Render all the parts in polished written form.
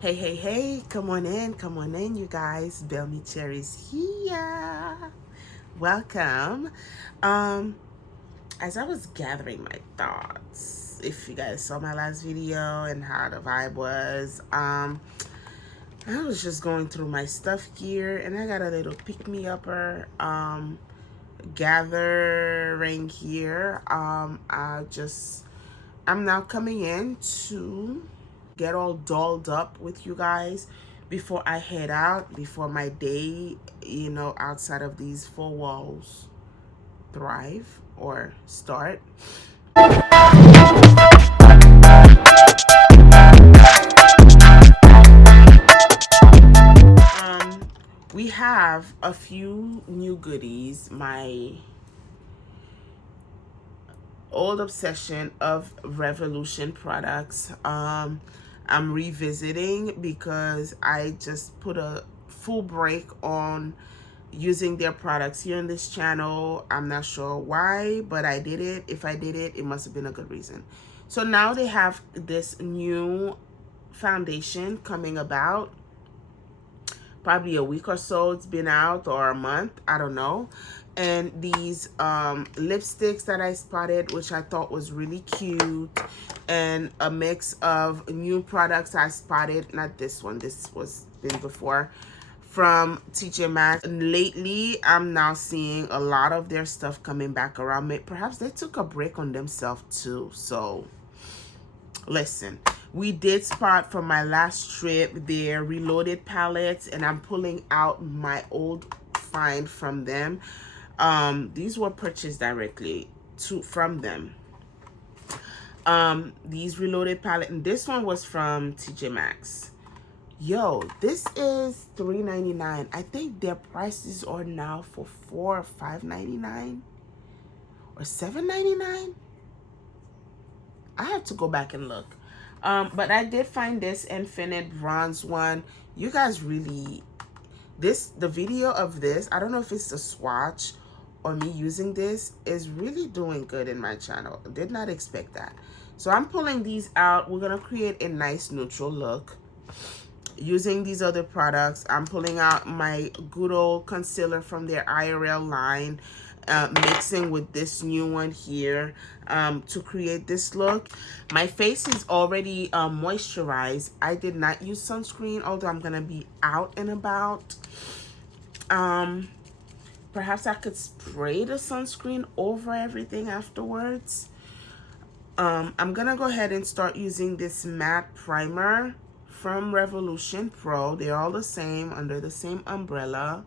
Hey, hey, hey, come on in, you guys. Bell Me Cherry's here. Welcome. Um, as I was gathering my thoughts, if you guys saw my last video and how the vibe was, I was just going through my stuff here and I got a little pick-me-upper gathering here. I'm now coming in to get all dolled up with you guys before I head out, before my day, outside of these four walls thrive or start. Um, we have a few new goodies. My old obsession of Revolution products. I'm revisiting because I just put a full break on using their products here on this channel. I'm not sure why, but I did it. If I did it, it must have been a good reason. So now they have this new foundation coming about. Probably a week or so it's been out, or a month, I don't know. And these lipsticks that I spotted, which I thought was really cute, and a mix of new products I spotted. Not this one, this was been before, from TJ Maxx. And lately I'm now seeing a lot of their stuff coming back around. Perhaps they took a break on themselves too. So listen, we did spot from my last trip their Reloaded palettes, and I'm pulling out my old find from them. These were purchased directly from them. These Reloaded palette, and this one was from TJ Maxx. Yo, this is $3.99. I think their prices are now for $4 or $5.99 or $7.99. I have to go back and look. But I did find this Infinite Bronze one. You guys really, the video of this, I don't know if it's the swatch or me using this, is really doing good in my channel. Did not expect that. So I'm pulling these out. We're gonna create a nice neutral look using these other products. I'm pulling out my good old concealer from their IRL line, mixing with this new one here to create this look. My face is already moisturized. I did not use sunscreen, although I'm gonna be out and about. Perhaps I could spray the sunscreen over everything afterwards. I'm gonna go ahead and start using this matte primer from Revolution Pro. They're all the same, under the same umbrella.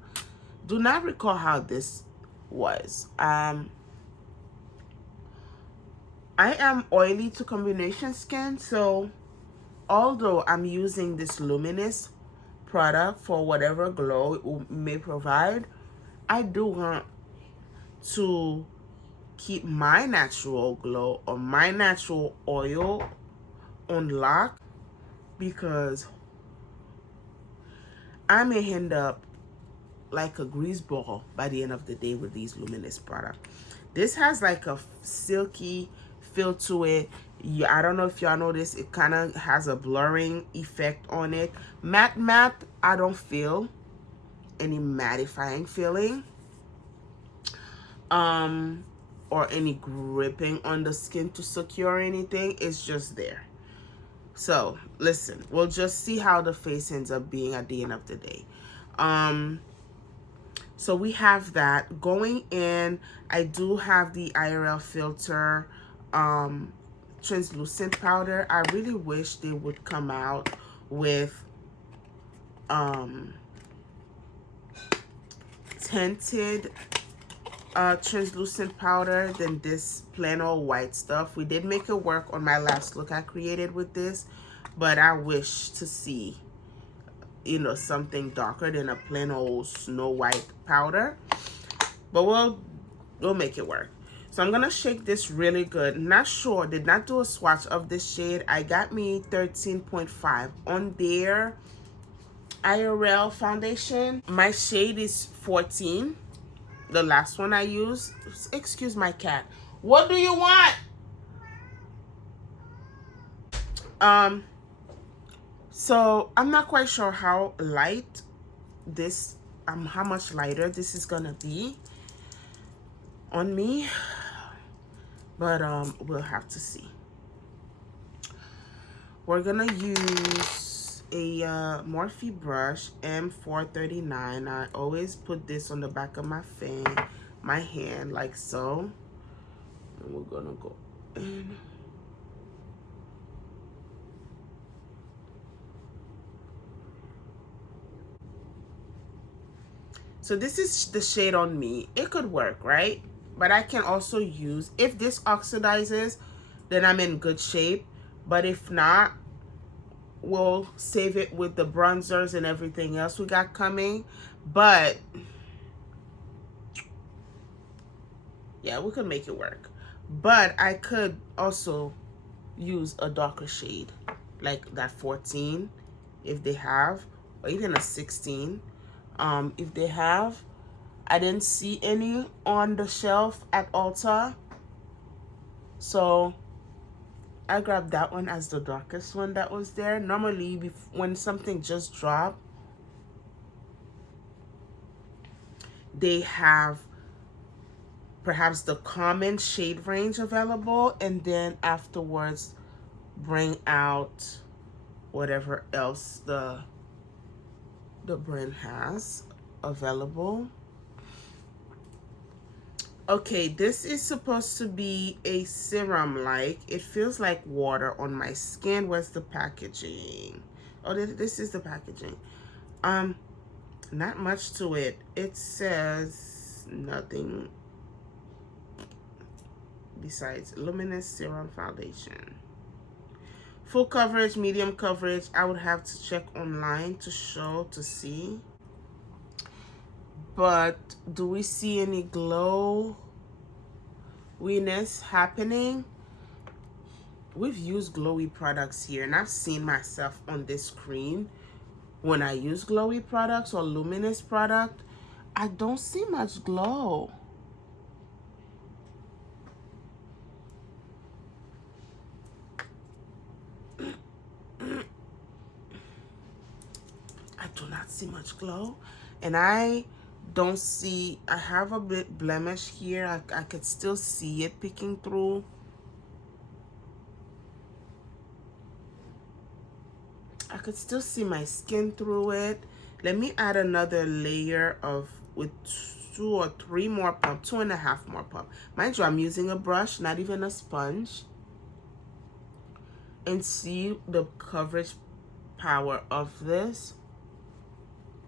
Do not recall how this was. I am oily to combination skin, so although I'm using this luminous product for whatever glow it may provide, I do want to keep my natural glow or my natural oil on lock, because I may end up like a grease ball by the end of the day with these luminous products. This has like a silky feel to it. I don't know if y'all notice, it kind of has a blurring effect on it. Matte, I don't feel any mattifying feeling or any gripping on the skin to secure anything. It's just there. So listen, we'll just see how the face ends up being at the end of the day. So we have that going in. I do have the IRL filter translucent powder. I really wish they would come out with tinted translucent powder than this plain old white stuff. We did make it work on my last look I created with this, but I wish to see, something darker than a plain old Snow White powder. But we'll make it work. So I'm gonna shake this really good. Not sure, did not do a swatch of this shade. I got me 13.5 on their IRL foundation. My shade is 14. The last one I used. Excuse my cat. What do you want? So I'm not quite sure how light this, how much lighter this is gonna be on me, but we'll have to see. We're gonna use a Morphe brush M439. I always put this on the back of my hand like so. And we're gonna go in. So this is the shade on me. It could work, right? But I can also use, if this oxidizes, then I'm in good shape. But if not, we'll save it with the bronzers and everything else we got coming. But yeah, we could make it work. But I could also use a darker shade, like that 14, if they have, or even a 16. If they have, I didn't see any on the shelf at Ulta, so I grabbed that one as the darkest one that was there. Normally, when something just dropped, they have perhaps the common shade range available, and then afterwards bring out whatever else the brand has available. Okay, this is supposed to be a serum like. It feels like water on my skin. Where's the packaging? Oh, this is the packaging. Not much to it. It says nothing besides luminous serum foundation. Full coverage, medium coverage. I would have to check online to see. But do we see any glowiness happening? We've used glowy products here, and I've seen myself on this screen when I use glowy products or luminous product. I don't see much glow. I do not see much glow, and I don't see, I have a bit blemish here. I could still see it peeking through. I could still see my skin through it. Let me add another layer with 2 or 3 more pump, 2.5 more pump. Mind you, I'm using a brush, not even a sponge. And see the coverage power of this.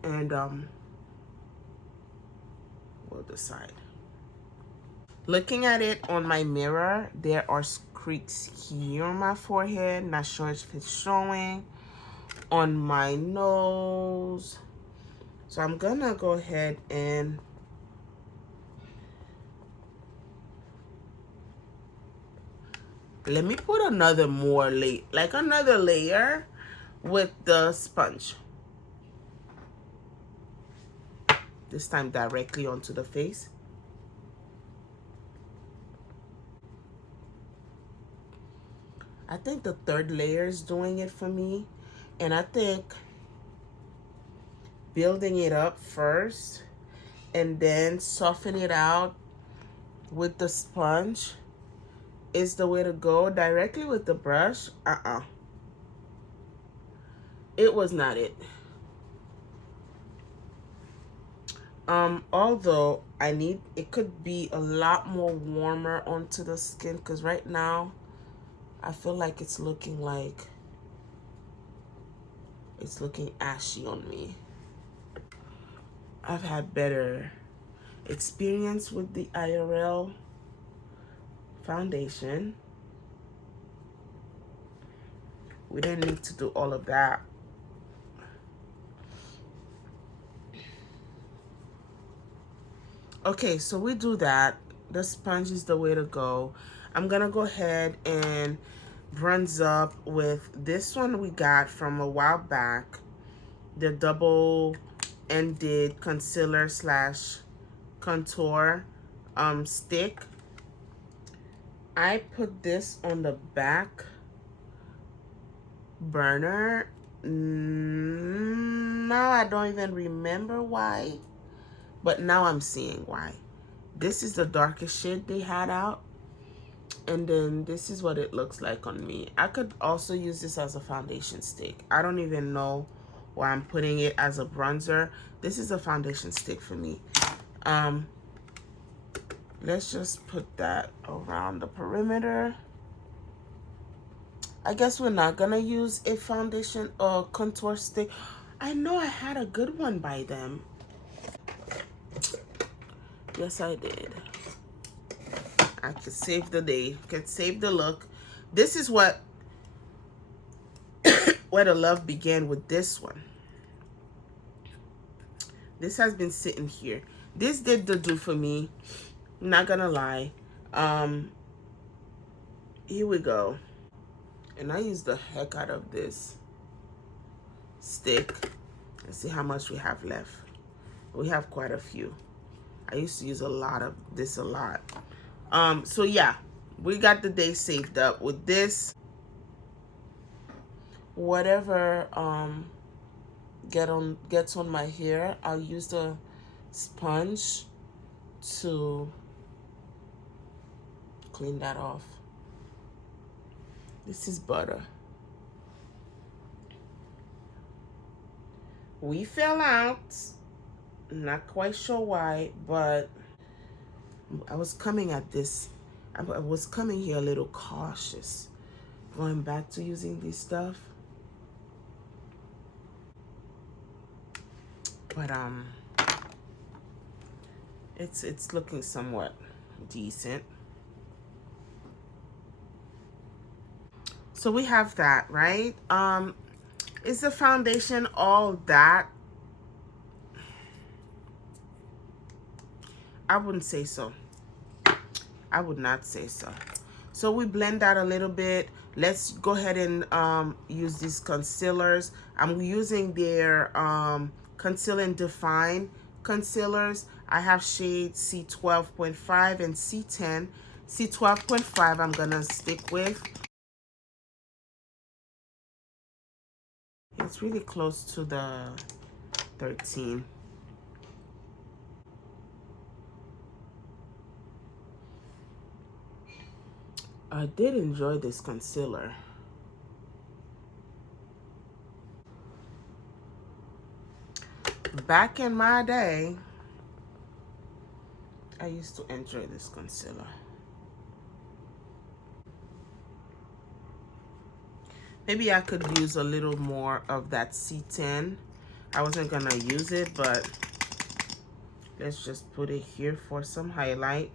And we'll decide. Looking at it on my mirror, there are streaks here on my forehead. Not sure if it's showing. On my nose. So I'm gonna go ahead and let me put another another layer with the sponge. This time directly onto the face. I think the third layer is doing it for me. And I think building it up first and then soften it out with the sponge is the way to go. Directly with the brush, it was not it. Although it could be a lot more warmer onto the skin, because right now I feel like it's looking ashy on me. I've had better experience with the IRL foundation. We didn't need to do all of that. Okay, so we do that. The sponge is the way to go. I'm gonna go ahead and bronze up with this one we got from a while back, the double-ended concealer slash contour stick. I put this on the back burner Now I don't even remember why, but now I'm seeing why. This is the darkest shade they had out, and then this is what it looks like on me. I could also use this as a foundation stick. I don't even know why I'm putting it as a bronzer. This is a foundation stick for me. um let's just put that around the perimeter. I guess we're not gonna use a foundation or contour stick. I know I had a good one by them. Yes, I did. I could save the day, could save the look. This is what where the love began with this one. This has been sitting here. This did the do for me. Not gonna lie. Here we go. And I use the heck out of this stick. Let's see how much we have left. We have quite a few. I used to use a lot of this a lot. So yeah, we got the day saved up with this. Whatever gets on my hair, I'll use the sponge to clean that off. This is butter. We fell out. Not quite sure why, but I was coming at this. I was coming here a little cautious, going back to using this stuff. But it's looking somewhat decent. So we have that, right? Is the foundation all that? I wouldn't say so. I would not say so. So we blend that a little bit. Let's go ahead and use these concealers. I'm using their Concealing Define concealers. I have shades C12.5 and C10. C12.5 I'm gonna stick with. It's really close to the 13. I did enjoy this concealer. Back in my day, I used to enjoy this concealer. Maybe I could use a little more of that C10. I wasn't gonna use it, but let's just put it here for some highlight.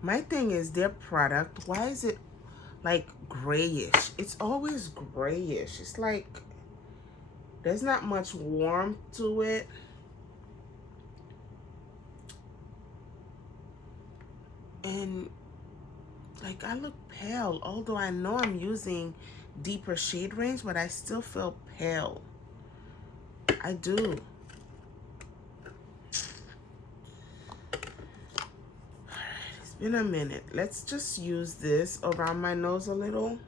My thing is their product, why is it like grayish? It's always grayish. It's like there's not much warmth to it. And like I look pale, although I know I'm using deeper shade range, but I still feel pale. I do. It's been a minute. Let's just use this around my nose a little.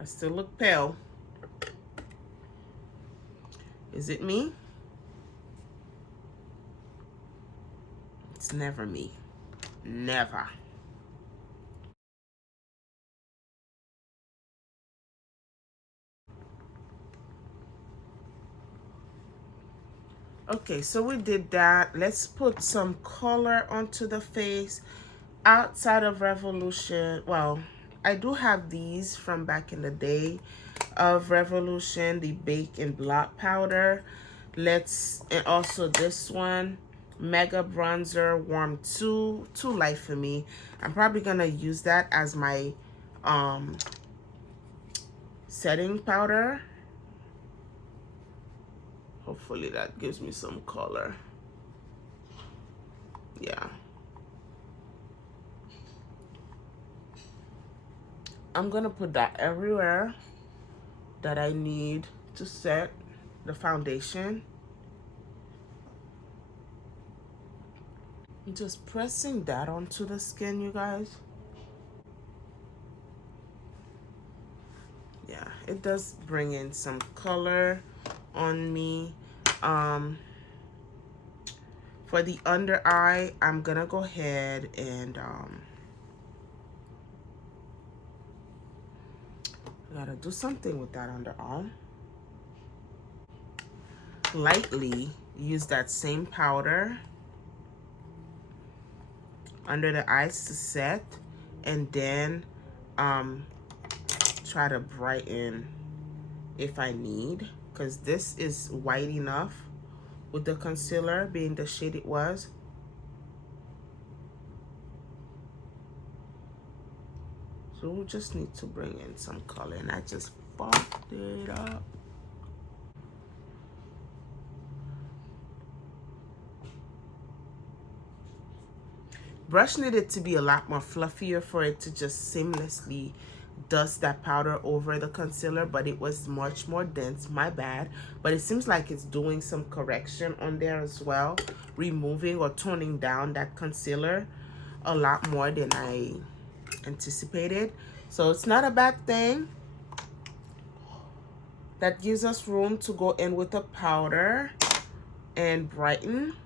I still look pale. Is it me? It's never me. Never. Okay, so we did that. Let's put some color onto the face. Outside of Revolution, well, I do have these from back in the day of Revolution, the Bake and Blot Powder. And also this one, Mega Bronzer Warm 2, too light for me. I'm probably gonna use that as my setting powder. Hopefully that gives me some color. Yeah. I'm gonna put that everywhere that I need to set the foundation. I'm just pressing that onto the skin, you guys. Yeah, it does bring in some color on me. For the under eye, I'm gonna go ahead and I gotta do something with that underarm. Lightly use that same powder under the eyes to set, and then try to brighten if I need, because this is white enough with the concealer being the shade it was. So we just need to bring in some color, and I just fucked it up. Brush needed to be a lot more fluffier for it to just seamlessly dust that powder over the concealer, but it was much more dense, my bad. But it seems like it's doing some correction on there as well, removing or toning down that concealer a lot more than I anticipated. So it's not a bad thing. That gives us room to go in with a powder and brighten.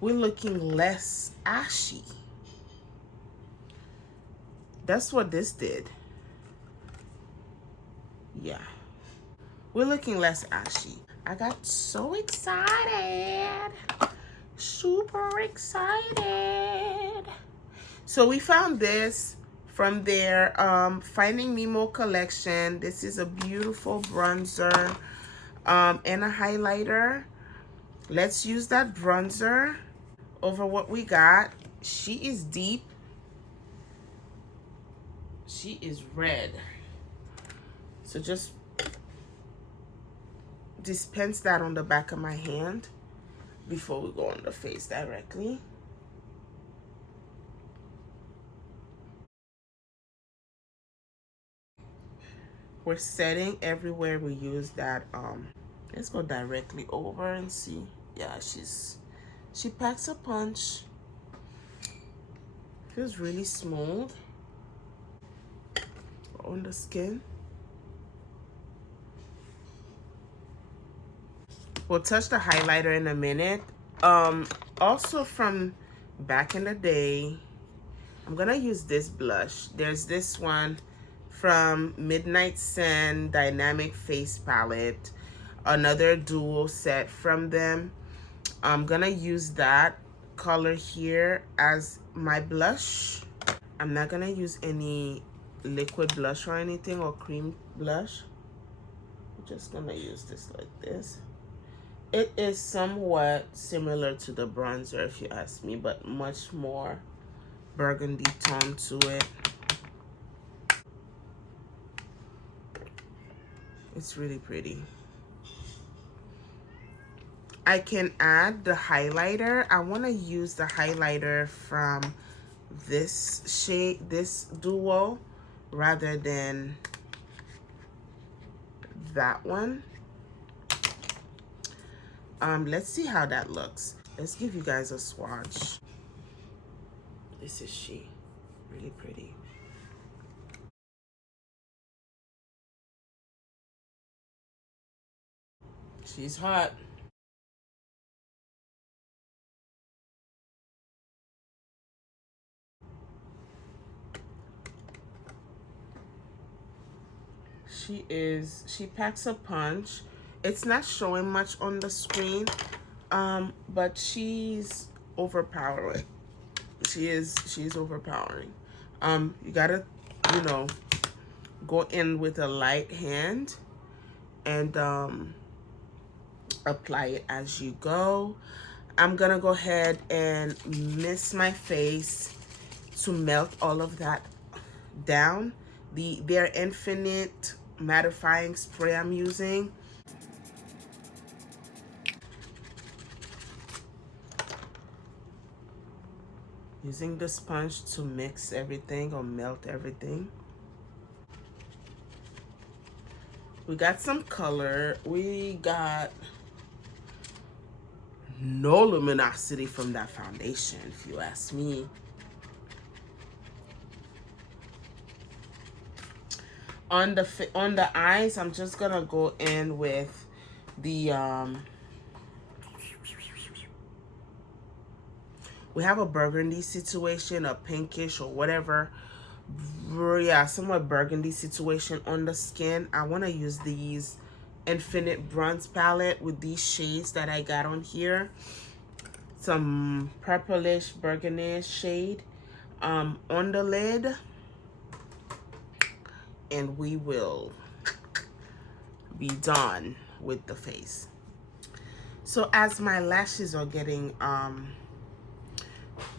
We're looking less ashy. That's what this did. Yeah. We're looking less ashy. I got so excited. Super excited. So we found this from their Finding Mimo collection. This is a beautiful bronzer and a highlighter. Let's use that bronzer over what we got. She is deep. She is red. So just dispense that on the back of my hand before we go on the face directly. We're setting everywhere we use that. Let's go directly over and see. Yeah, she packs a punch. Feels really smooth on the skin. We'll touch the highlighter in a minute. Also from back in the day, I'm gonna use this blush. There's this one from Midnight Sun Dynamic Face Palette, another duo set from them. I'm gonna use that color here as my blush. I'm not gonna use any liquid blush or anything, or cream blush. I'm just gonna use this like this. It is somewhat similar to the bronzer, if you ask me, but much more burgundy tone to it. It's really pretty. I can add the highlighter. I want to use the highlighter from this shade, this duo, rather than that one. Let's see how that looks. Let's give you guys a swatch. This is she. Really pretty. She's hot. She packs a punch. It's not showing much on the screen, but she's overpowering. She's overpowering. You gotta, you know, go in with a light hand and apply it as you go. I'm gonna go ahead and mist my face to melt all of that down. They're infinite mattifying spray I'm using. Using the sponge to mix everything or melt everything. We got some color. We got no luminosity from that foundation, if you ask me. On the eyes, I'm just gonna go in with the we have a burgundy situation, a pinkish or whatever. Yeah, somewhat burgundy situation on the skin. I want to use these Infinite Bronze palette with these shades that I got on here. Some purplish burgundy shade on the lid, and we will be done with the face. So as my lashes are getting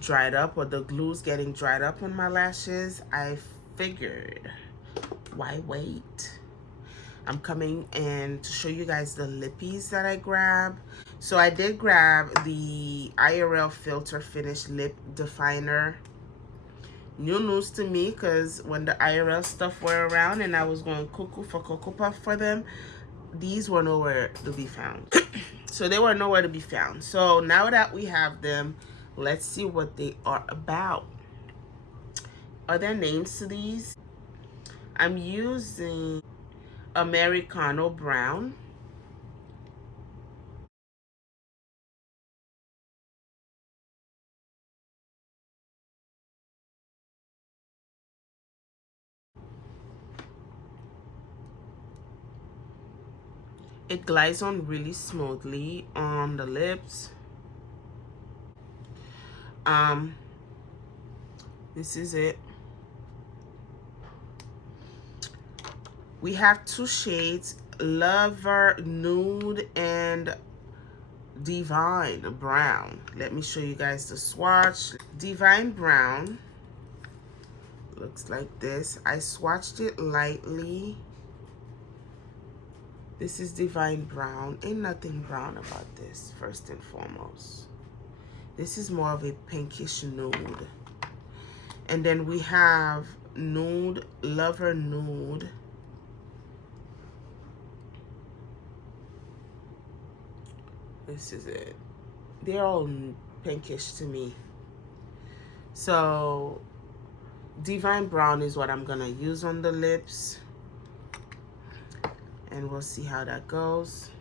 dried up, or the glue's getting dried up on my lashes, I figured, why wait? I'm coming in to show you guys the lippies that I grabbed. So I did grab the IRL Filter Finish Lip Definer. New news to me, because when the IRL stuff were around and I was going cuckoo for Cocoa Puff for them, these were nowhere to be found. So they were nowhere to be found. So now that we have them, let's see what they are about. Are there names to these? I'm using Americano Brown. It glides on really smoothly on the lips. This is it. We have two shades, Lover Nude and Divine Brown. Let me show you guys the swatch. Divine Brown looks like this. I swatched it lightly. This is Divine Brown. Ain't nothing brown about this, first and foremost. This is more of a pinkish nude. And then we have Nude, Lover Nude. This is it. They're all pinkish to me. So Divine Brown is what I'm gonna use on the lips, and we'll see how that goes.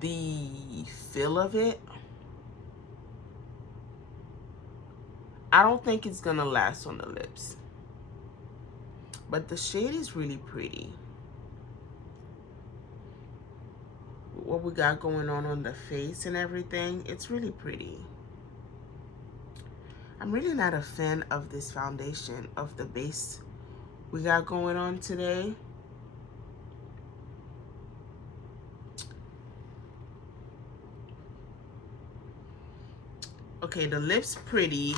The feel of it, I don't think it's gonna last on the lips, but the shade is really pretty. What we got going on the face and everything, it's really pretty. I'm really not a fan of this foundation, of the base we got going on today. Okay, the lips pretty.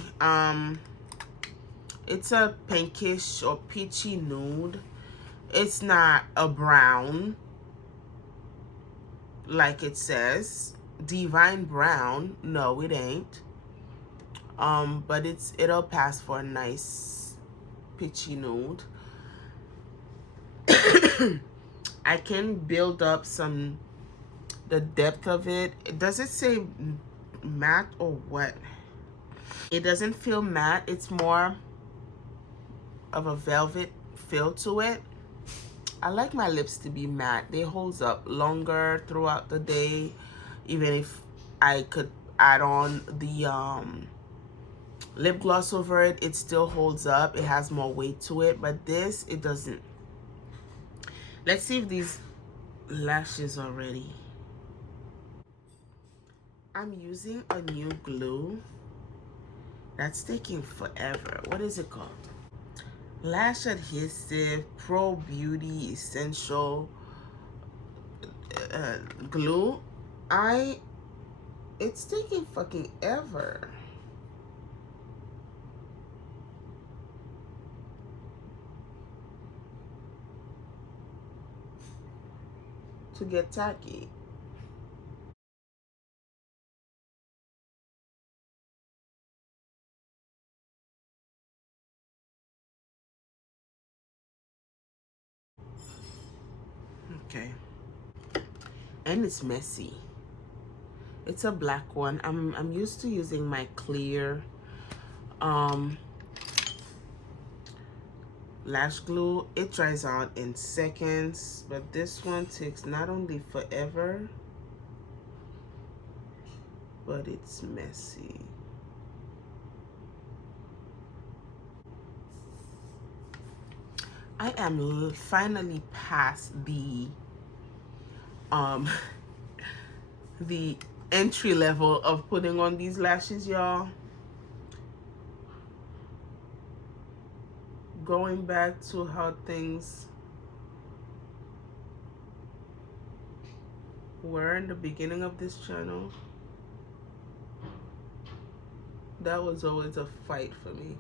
It's a pinkish or peachy nude. It's not a brown like it says. Divine Brown. No, it ain't. But it'll pass for a nice peachy nude. I can build up the depth of it. Does it say matte or what? It doesn't feel matte. It's more of a velvet feel to it. I like my lips to be matte. They hold up longer throughout the day. Even if I could add on the lip gloss over it, it still holds up. It has more weight to it, but this, it doesn't. Let's see if these lashes are ready. I'm using a new glue that's taking forever. What is it called? Lash Adhesive Pro Beauty Essential glue. It's taking fucking ever. to get tacky. Okay. And it's messy. It's a black one. I'm used to using my clear lash glue. It dries out in seconds, but this one takes not only forever, but it's messy. I am finally past um the entry level of putting on these lashes, y'all. Going back to how things were in the beginning of this channel, that was always a fight for me.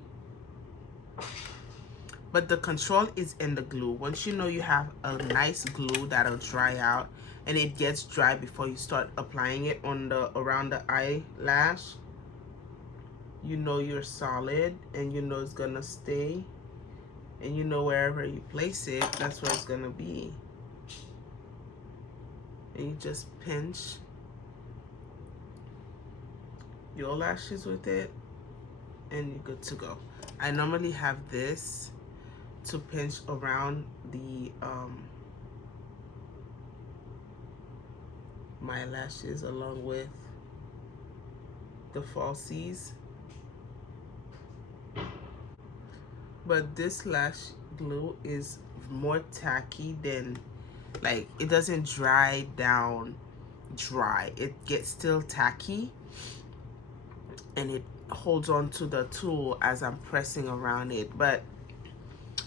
But the control is in the glue. Once you know you have a nice glue that'll dry out, and it gets dry before you start applying it on the around the eyelash, you know you're solid, and you know it's gonna stay, and you know wherever you place it, that's where it's gonna be. And you just pinch your lashes with it, and you're good to go. I normally have this to pinch around the my lashes along with the falsies, but this lash glue is more tacky than, like, it doesn't dry down dry, it gets still tacky, and it holds on to the tool as I'm pressing around it. But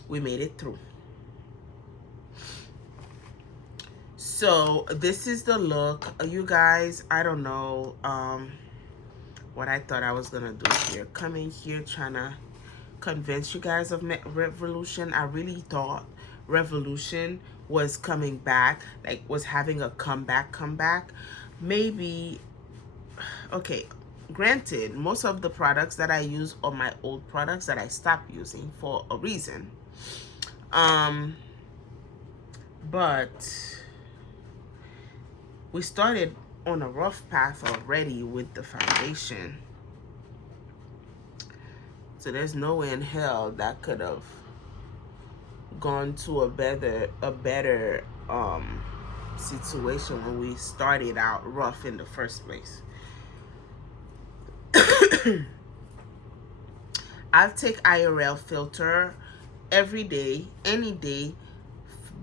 we made it through. So this is the look, you guys. I don't know what I thought I was gonna do here, coming here trying to convince you guys of Revolution. I really thought Revolution was coming back, like was having a comeback. Maybe, okay, granted, most of the products that I use are my old products that I stopped using for a reason. But we started on a rough path already with the foundation. So there's no way in hell that could have gone to a better situation when we started out rough in the first place. I'll take IRL filter every day, any day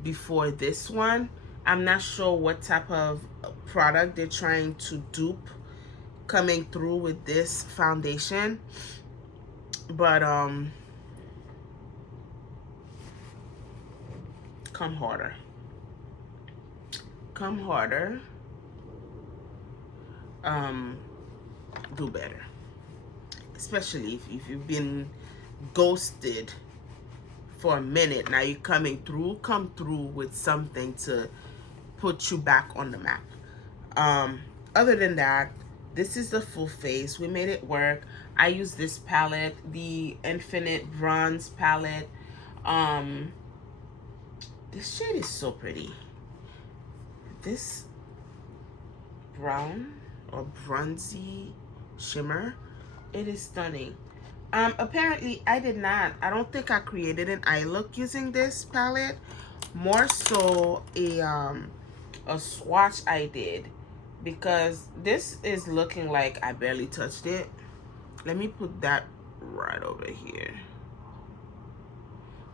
before this one. I'm not sure what type of product they're trying to dupe coming through with this foundation, but come harder, do better, especially if you've been ghosted for a minute. Now you're coming through, come through with something to put you back on the map. Other than that, this is the full face. We made it work. I use this palette, the Infinite Bronze palette. This shade is so pretty. This brown or bronzy shimmer, it is stunning. Apparently I don't think I created an eye look using this palette. More so a swatch I did, because this is looking like I barely touched it. Let me put that right over here.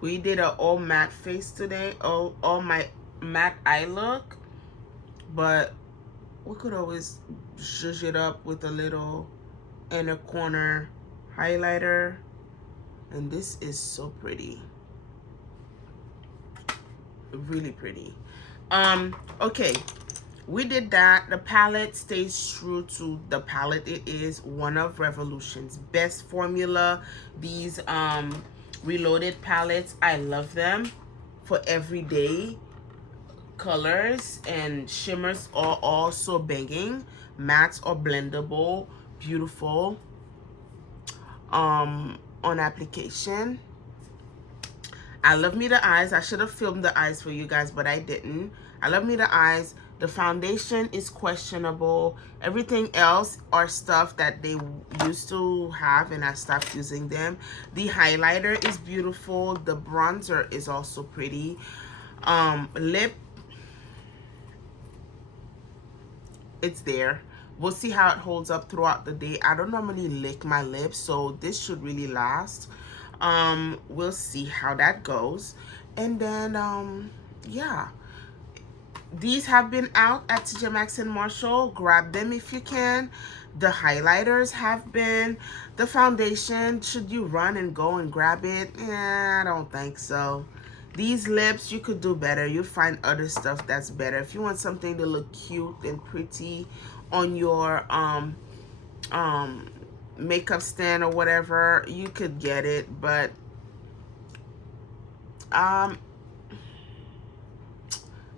We did an all matte face today, all my matte eye look, but we could always zhuzh it up with a little inner corner highlighter, and this is so pretty, really pretty. Okay, we did that. The palette stays true to the palette. It is one of Revolution's best formula. These Reloaded palettes, I love them for every day. colors and shimmers are also banging. Mattes or blendable, beautiful on application. I love me the eyes. I should have filmed the eyes for you guys, but I didn't. I love me the eyes. The foundation is questionable. Everything else are stuff that they used to have and I stopped using them. The highlighter is beautiful. The bronzer is also pretty. Lip, it's there. We'll see how it holds up throughout the day. I don't normally lick my lips, so this should really last. We'll see how that goes. And then yeah, these have been out at TJ Maxx and Marshall. Grab them if you can. The highlighters have been. The foundation, should you run and go and grab it? I don't think so. These lips, you could do better. You'll find other stuff that's better. If you want something to look cute and pretty on your makeup stand or whatever, you could get it. But I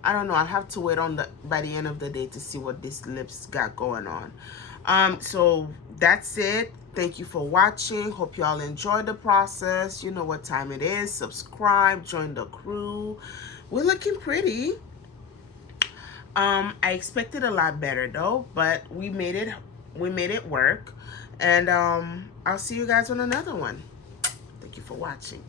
don't know. I'll have to wait on by the end of the day to see what this lips got going on. So that's it. Thank you for watching. Hope y'all enjoyed the process. You know what time it is. Subscribe, join the crew. We're looking pretty. I expected a lot better though, but we made it work. And I'll see you guys on another one. Thank you for watching.